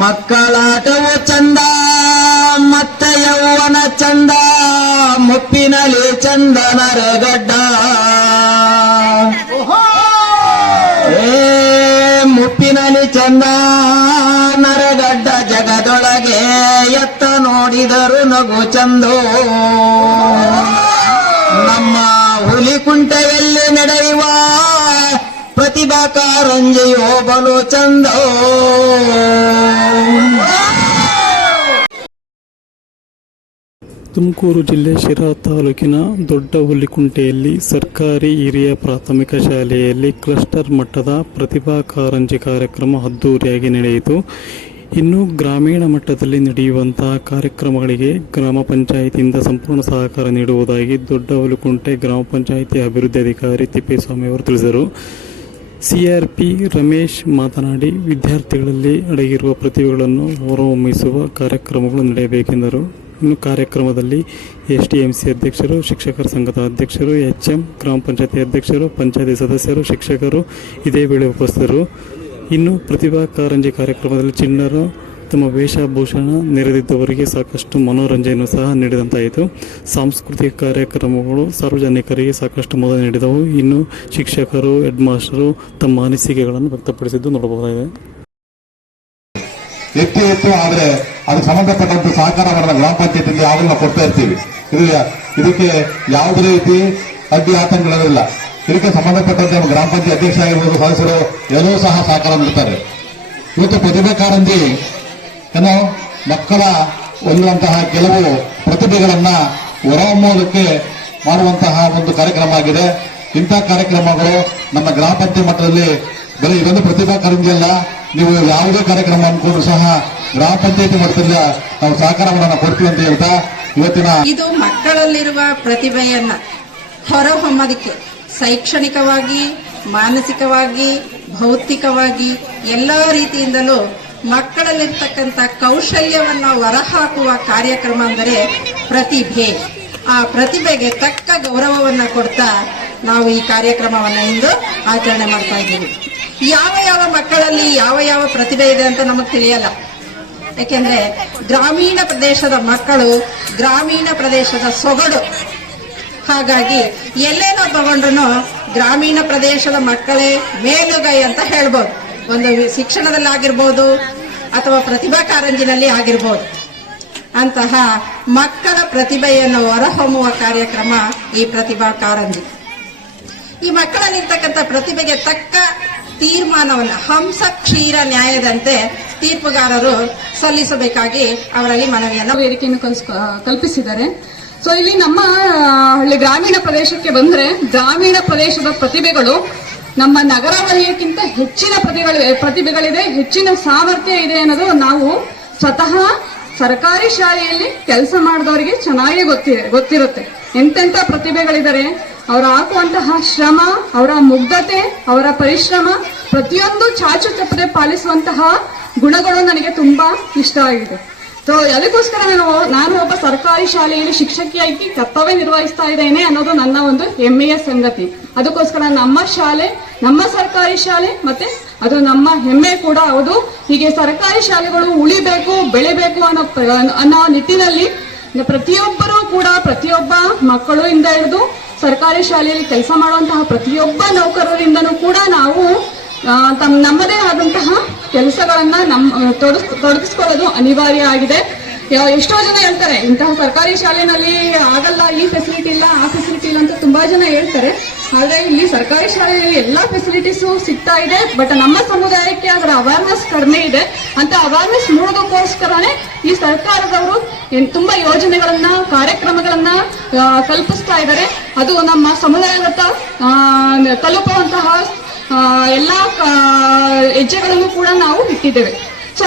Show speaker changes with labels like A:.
A: ಮಕ್ಕಳಾಟವು ಚಂದ ಮತ್ತೆ ಯೌವನ ಚಂದ ಮುಪ್ಪಿನಲ್ಲಿ ಚಂದ ನರಗಡ್ಡ ಏ ಮುಪ್ಪಿನಲ್ಲಿ ಚಂದ ನರಗಡ್ಡ ಜಗದೊಳಗೆ ಎತ್ತ ನೋಡಿದರು ನಗು ಚಂದೋ. ನಮ್ಮ ಹುಲಿಕುಂಟೆಯಲ್ಲಿ ನಡೆಯುವ ಪ್ರತಿಭಾ ಕಾರಂಜಿಯೋ ಬಲು ಚಂದೋ.
B: ತುಮಕೂರು ಜಿಲ್ಲೆ ಶಿರಾ ತಾಲೂಕಿನ ದೊಡ್ಡ ಹುಲಿಕುಂಟೆಯಲ್ಲಿ ಸರ್ಕಾರಿ ಹಿರಿಯ ಪ್ರಾಥಮಿಕ ಶಾಲೆಯಲ್ಲಿ ಕ್ಲಸ್ಟರ್ ಮಟ್ಟದ ಪ್ರತಿಭಾ ಕಾರಂಜಿ ಕಾರ್ಯಕ್ರಮ ಅದ್ದೂರಿಯಾಗಿ ನಡೆಯಿತು. ಇನ್ನು ಗ್ರಾಮೀಣ ಮಟ್ಟದಲ್ಲಿ ನಡೆಯುವಂತಹ ಕಾರ್ಯಕ್ರಮಗಳಿಗೆ ಗ್ರಾಮ ಪಂಚಾಯಿತಿಯಿಂದ ಸಂಪೂರ್ಣ ಸಹಕಾರ ನೀಡುವುದಾಗಿ ದೊಡ್ಡ ಹುಲಿಕುಂಟೆ ಗ್ರಾಮ ಪಂಚಾಯಿತಿ ಅಭಿವೃದ್ಧಿ ಅಧಿಕಾರಿ ತಿಪ್ಪೇಸ್ವಾಮಿ ಅವರು ತಿಳಿಸಿದರು. ಸಿಆರ್ಪಿ ರಮೇಶ್ ಮಾತನಾಡಿ, ವಿದ್ಯಾರ್ಥಿಗಳಲ್ಲಿ ಅಡಗಿರುವ ಪ್ರತಿಭೆಗಳನ್ನು ಹೊರಹೊಮ್ಮಿಸುವ ಕಾರ್ಯಕ್ರಮಗಳು ನಡೆಯಬೇಕೆಂದರು. ಇನ್ನು ಕಾರ್ಯಕ್ರಮದಲ್ಲಿ ಎಸ್ ಟಿ ಎಂ ಸಿ ಅಧ್ಯಕ್ಷರು, ಶಿಕ್ಷಕರ ಸಂಘದ ಅಧ್ಯಕ್ಷರು ಎಚ್ ಎಂ ಗ್ರಾಮ ಪಂಚಾಯತಿ ಅಧ್ಯಕ್ಷರು, ಪಂಚಾಯತಿ ಸದಸ್ಯರು, ಶಿಕ್ಷಕರು ಇದೇ ವೇಳೆ ಉಪಸ್ಥಿತರು. ಇನ್ನು ಪ್ರತಿಭಾ ಕಾರಂಜಿ ಕಾರ್ಯಕ್ರಮದಲ್ಲಿ ಚಿಣ್ಣರು ತಮ್ಮ ವೇಷಭೂಷಣ ನೆರೆದಿದ್ದವರಿಗೆ ಸಾಕಷ್ಟು ಮನೋರಂಜನೆಯನ್ನು ಸಹ ನೀಡಿದಂತಾಯಿತು. ಸಾಂಸ್ಕೃತಿಕ ಕಾರ್ಯಕ್ರಮಗಳು ಸಾರ್ವಜನಿಕರಿಗೆ ಸಾಕಷ್ಟು ಮೊದಲು ನೀಡಿದವು. ಇನ್ನು ಶಿಕ್ಷಕರು ಹೆಡ್ ಮಾಸ್ಟರು ತಮ್ಮ ಅನಿಸಿಕೆಗಳನ್ನು ವ್ಯಕ್ತಪಡಿಸಿದ್ದು ನೋಡಬಹುದಾಗಿದೆ.
C: ಹೆಚ್ಚು ಹೆಚ್ಚು ಆದ್ರೆ ಅದಕ್ಕೆ ಸಂಬಂಧಪಟ್ಟಂತ ಸಹಕಾರವನ್ನು ಗ್ರಾಮ ಪಂಚಾಯತ್ ಯಾವಾಗಲೂ ನಾವು ಕೊಡ್ತಾ ಇರ್ತೀವಿ. ಇದು ಇದಕ್ಕೆ ಯಾವುದೇ ರೀತಿ ಅಡ್ಡಿ ಆತಂಕಗಳಿಲ್ಲ. ಇದಕ್ಕೆ ಸಂಬಂಧಪಟ್ಟಂತೆ ನಮ್ಮ ಗ್ರಾಮ ಪಂಚಾಯತ್ ಅಧ್ಯಕ್ಷ ಆಗಿರ್ಬೋದು ಸದಸ್ಯರು ಎಲ್ಲರೂ ಸಹ ಸಹಕಾರ ನೀಡುತ್ತಾರೆ ಇವತ್ತು ಪ್ರತಿಭಾ ಕಾರಂಜಿ ಏನೋ ಮಕ್ಕಳ ಹೊಂದುವಂತಹ ಕೆಲವು ಪ್ರತಿಭೆಗಳನ್ನ ಹೊರಹೊಮ್ಮೋದಕ್ಕೆ ಮಾಡುವಂತಹ ಒಂದು ಕಾರ್ಯಕ್ರಮ ಆಗಿದೆ. ಇಂತಹ ಕಾರ್ಯಕ್ರಮಗಳು ನಮ್ಮ ಗ್ರಾಮ ಪಂಚಾಯತ್ ಮಟ್ಟದಲ್ಲಿ ಬರೀ ಇದೊಂದು ಪ್ರತಿಭಾ ಕಾರಂಜಿ ಅಲ್ಲ, ನೀವು ಯಾವುದೇ ಕಾರ್ಯಕ್ರಮ ಅನ್ಕೊಂಡ್ರು ಸಹ ಗ್ರಾಮ ಪಂಚಾಯತಿ ಮಟ್ಟದಿಂದ ನಾವು ಸಹಕಾರವನ್ನು ಕೊಡ್ತೀವಿ ಅಂತ ಹೇಳ್ತಾ ಇವತ್ತಿನ
D: ಇದು ಮಕ್ಕಳಲ್ಲಿರುವ ಪ್ರತಿಭೆಯನ್ನ ಹೊರಹೊಮ್ಮದಕ್ಕೆ, ಶೈಕ್ಷಣಿಕವಾಗಿ, ಮಾನಸಿಕವಾಗಿ, ಭೌತಿಕವಾಗಿ, ಎಲ್ಲ ರೀತಿಯಿಂದಲೂ ಮಕ್ಕಳಲ್ಲಿರ್ತಕ್ಕಂಥ ಕೌಶಲ್ಯವನ್ನ ಹೊರಹಾಕುವ ಕಾರ್ಯಕ್ರಮ ಅಂದರೆ ಪ್ರತಿಭೆ. ಆ ಪ್ರತಿಭೆಗೆ ತಕ್ಕ ಗೌರವವನ್ನ ಕೊಡ್ತಾ ನಾವು ಈ ಕಾರ್ಯಕ್ರಮವನ್ನು ಇಂದು ಆಚರಣೆ ಮಾಡ್ತಾ ಇದ್ದೀವಿ. ಯಾವ ಯಾವ ಮಕ್ಕಳಲ್ಲಿ ಯಾವ ಯಾವ ಪ್ರತಿಭೆ ಇದೆ ಅಂತ ನಮಗೆ ತಿಳಿಯಲ್ಲ. ಯಾಕೆಂದ್ರೆ ಗ್ರಾಮೀಣ ಪ್ರದೇಶದ ಮಕ್ಕಳು ಗ್ರಾಮೀಣ ಪ್ರದೇಶದ ಸೊಗಡು. ಹಾಗಾಗಿ ಎಲ್ಲೇನೋ ತಗೊಂಡ್ರು ಗ್ರಾಮೀಣ ಪ್ರದೇಶದ ಮಕ್ಕಳೇ ಮೇಲುಗೈ ಅಂತ ಹೇಳ್ಬೋದು. ಒಂದು ಶಿಕ್ಷಣದಲ್ಲಾಗಿರ್ಬೋದು ಅಥವಾ ಪ್ರತಿಭಾ ಕಾರಂಜಿನಲ್ಲಿ ಆಗಿರ್ಬೋದು. ಅಂತಹ ಮಕ್ಕಳ ಪ್ರತಿಭೆಯನ್ನು ಹೊರಹೊಮ್ಮುವ ಕಾರ್ಯಕ್ರಮ ಈ ಪ್ರತಿಭಾ ಕಾರಂಜಿ. ಈ ಮಕ್ಕಳಲ್ಲಿರ್ತಕ್ಕಂಥ ಪ್ರತಿಭೆಗೆ ತಕ್ಕ ತೀರ್ಮಾನವನ್ನು, ಹಂಸ ಕ್ಷೀರ ನ್ಯಾಯದಂತೆ ತೀರ್ಪುಗಾರರು ಸಲ್ಲಿಸಬೇಕಾಗಿ ಅವರಲ್ಲಿ ಮನವಿಯನ್ನು
E: ವೇದಿಕೆಯನ್ನು ಕಲ್ಪಿಸಿದ್ದಾರೆ. ಸೊ ಇಲ್ಲಿ ನಮ್ಮ ಹಳ್ಳಿ ಗ್ರಾಮೀಣ ಪ್ರದೇಶಕ್ಕೆ ಬಂದ್ರೆ ಗ್ರಾಮೀಣ ಪ್ರದೇಶದ ಪ್ರತಿಭೆಗಳು ನಮ್ಮ ನಗರ ವಲಯಕ್ಕಿಂತ ಹೆಚ್ಚಿನ ಪ್ರತಿಗಳು ಪ್ರತಿಭೆಗಳಿದೆ, ಹೆಚ್ಚಿನ ಸಾಮರ್ಥ್ಯ ಇದೆ ಅನ್ನೋದು ನಾವು ಸ್ವತಃ ಸರ್ಕಾರಿ ಶಾಲೆಯಲ್ಲಿ ಕೆಲಸ ಮಾಡಿದವರಿಗೆ ಚೆನ್ನಾಗಿ ಗೊತ್ತಿದೆ ಗೊತ್ತಿರುತ್ತೆ. ಎಂತೆಂಥ ಪ್ರತಿಭೆಗಳಿದ್ದಾರೆ ಅವರು ಹಾಕುವಂತಹ ಶ್ರಮ, ಅವರ ಮುಗ್ಧತೆ, ಅವರ ಪರಿಶ್ರಮ, ಪ್ರತಿಯೊಂದು ಚಾಚು ತಪ್ಪದೆ ಪಾಲಿಸುವಂತಹ ಗುಣಗಳು ನನಗೆ ತುಂಬಾ ಇಷ್ಟ ಆಗಿದೆ. ಸೊ ಅದಕ್ಕೋಸ್ಕರ ನಾನು ನಾನು ಒಬ್ಬ ಸರ್ಕಾರಿ ಶಾಲೆಯಲ್ಲಿ ಶಿಕ್ಷಕಿಯಾಗಿ ಕರ್ತವ್ಯ ನಿರ್ವಹಿಸ್ತಾ ಇದ್ದೇನೆ ಅನ್ನೋದು ನನ್ನ ಒಂದು ಹೆಮ್ಮೆಯ ಸಂಗತಿ. ಅದಕ್ಕೋಸ್ಕರ ನಮ್ಮ ಶಾಲೆ, ನಮ್ಮ ಸರ್ಕಾರಿ ಶಾಲೆ ಮತ್ತೆ ಅದು ನಮ್ಮ ಹೆಮ್ಮೆ ಕೂಡ ಹೌದು. ಹೀಗೆ ಸರ್ಕಾರಿ ಶಾಲೆಗಳು ಉಳಿಬೇಕು, ಬೆಳಿಬೇಕು ಅನ್ನೋ ಅನ್ನೋ ನಿಟ್ಟಿನಲ್ಲಿ ಪ್ರತಿಯೊಬ್ಬರೂ ಕೂಡ, ಪ್ರತಿಯೊಬ್ಬ ಮಕ್ಕಳು ಇಂದ ಹಿಡಿದು ಸರ್ಕಾರಿ ಶಾಲೆಯಲ್ಲಿ ಕೆಲಸ ಮಾಡುವಂತಹ ಪ್ರತಿಯೊಬ್ಬ ನೌಕರರಿಂದನೂ ಕೂಡ ನಾವು ತಮ್ಮ ನಮ್ಮದೇ ಆದಂತಹ ಕೆಲಸಗಳನ್ನ ನಮ್ಮ ತೊಡಸ್, ತೊಡಗಿಸ್ಕೊಳ್ಳೋದು ಅನಿವಾರ್ಯ ಆಗಿದೆ. ಎಷ್ಟೋ ಜನ ಹೇಳ್ತಾರೆ, ಇಂತಹ ಸರ್ಕಾರಿ ಶಾಲೆನಲ್ಲಿ ಆಗಲ್ಲ, ಈ ಫೆಸಿಲಿಟಿ ಇಲ್ಲ, ಆ ಫೆಸಿಲಿಟಿ ಇಲ್ಲ ಅಂತ ತುಂಬಾ ಜನ ಹೇಳ್ತಾರೆ. ಆದ್ರೆ ಇಲ್ಲಿ ಸರ್ಕಾರಿ ಶಾಲೆಯಲ್ಲಿ ಎಲ್ಲಾ ಫೆಸಿಲಿಟೀಸು ಸಿಗ್ತಾ ಇದೆ ಬಟ್ ನಮ್ಮ ಸಮುದಾಯಕ್ಕೆ ಅದರ ಅವೇರ್ನೆಸ್ ಕಡಿಮೆ ಇದೆ. ಅಂತ ಅವೇರ್ನೆಸ್ ಮೂಡೋದಕ್ಕೋಸ್ಕರನೇ ಈ ಸರ್ಕಾರದವರು ತುಂಬಾ ಯೋಜನೆಗಳನ್ನ, ಕಾರ್ಯಕ್ರಮಗಳನ್ನ ಕಲ್ಪಿಸ್ತಾ ಇದ್ದಾರೆ. ಅದು ನಮ್ಮ ಸಮುದಾಯದತ್ತ ತಲುಪುವಂತಹ ಎಲ್ಲಾ ಹೆಜ್ಜೆಗಳನ್ನು ಕೂಡ ನಾವು ಇಟ್ಟಿದ್ದೇವೆ. ಸೊ